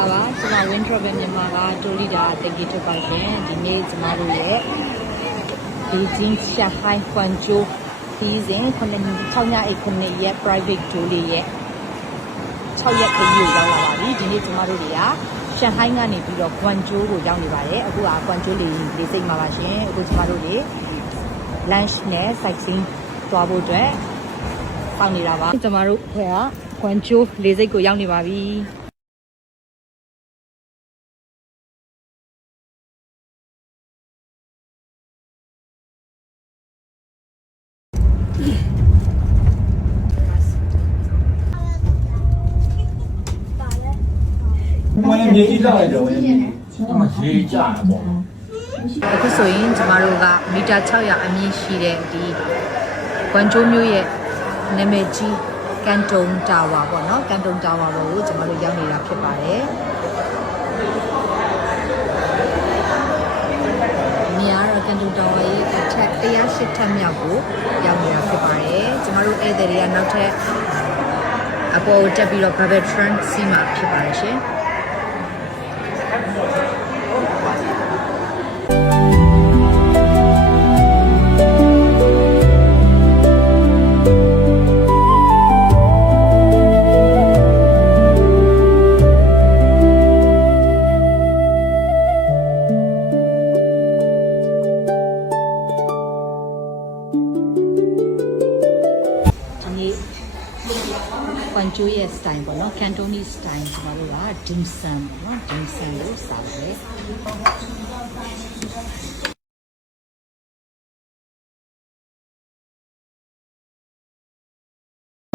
လာပါကျွန်တော် Wind Travel မြန်မာကတိုလီတာတကီထုတ်ပါရှင်ဒီနေ့ကျွန်တော်တို့ရဲ့ဘေဂျင်းရှန်ဟိုင်းကွမ်ကျိုစီစဉ်6ညအိတ်9ရက် private tour လေးရဲ့6ရက်ခရီးကိုရောက်လာပါပြီဒီနေ့ကျွန်တော်တို့တွေကရှန်ဟိုင်းကနေပြီးတော့ကွမ်ကျိုကိုရောက်နေပါတယ်အခုကကွမ်ကျိုလေးစိတ်မှာပါရှင်အခုကျွန်တော်တို့တွေ lunch နဲ့ sightseeing သွားဖို့အတွက်ပေါင်နေတာပါကျွန်တော်တို့ခွဲကကွမ်ကျိုလေးစိတ်ကိုရောက်နေပါပြီ我们年纪大了，我们谁家的不？ အခုဆိုရင်ကျမတို့ကမီတာ600အမြင့်ရှိတဲ့ဒီကွမ်ကျိုမြို့ရဲ့နာမည်ကြီးကန်တုံတာဝါပေါ့နော်ကန်တုံတာဝါဘောကိုကျမတို့ရောက်နေတာဖြစ်ပါတယ်။နေရာတော့ကန်တုံတာဝါရဲ့အထက်108ထပ်မြောက်ကိုရောက်နေတာဖြစ်ပါတယ်။ကျမတို့ဧည့်သည်တွေကနောက်ထပ်အပေါ်တက်ပြီးတော့ Bubble Trend စီးမှာဖြစ်ပါတယ်ရှင်။ကွမ်ကျိုရဲ့ style ပေါ့နော် Cantonese style ကျမတို့က dim sum ပေါ့နော် dim sum လို့စားတယ်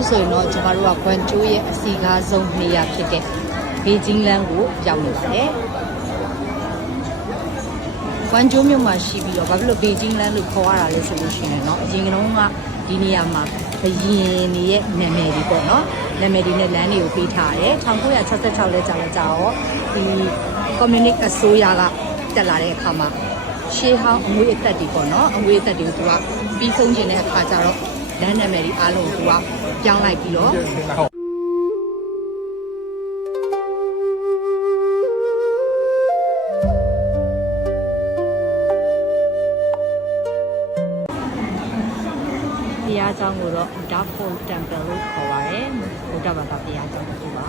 ဆိုရင်တော့ကျမတို့ကကွမ်ကျိုရဲ့အစီကားဆုံးနေရာဖြစ်တဲ့ဘေဂျင်းလမ်းကိုရောက်နေပါတယ်ကွမ်ကျိုမြို့မှာရှိပြီးတော့ဘာဖြစ်လို့ဘေဂျင်းလမ်းလို့ခေါ်ရတာလဲဆိုလို့ရှိရင်เนาะအရင်ကဒီနေရာမှာဘယင်းနေရဲ့နာမည်ဒီပေါ့နော်နာမည်ဒီနဲ့လမ်းတွေကိုပေးထားတယ်1966လဲကြာတော့ဒီကွန်မြူနစ်အစိုးရကတက်လာတဲ့အခါမှာရှေးဟောင်းအမွေအသက်တွေပေါ့နော်အမွေအသက်တွေကိုသူကပြီးဆုံးခြင်းတဲ့အခါကျတော့လမ်းနာမည်ဒီအားလုံးကိုသူကပြောင်းလိုက်ပြီးတော့ဘုရားကျောင်းကိုတော့ Darfur Temple လို့ခေါ်ပါတယ်ဘုရားဘာသာဘုရားကျောင်းတစ်ခုပါ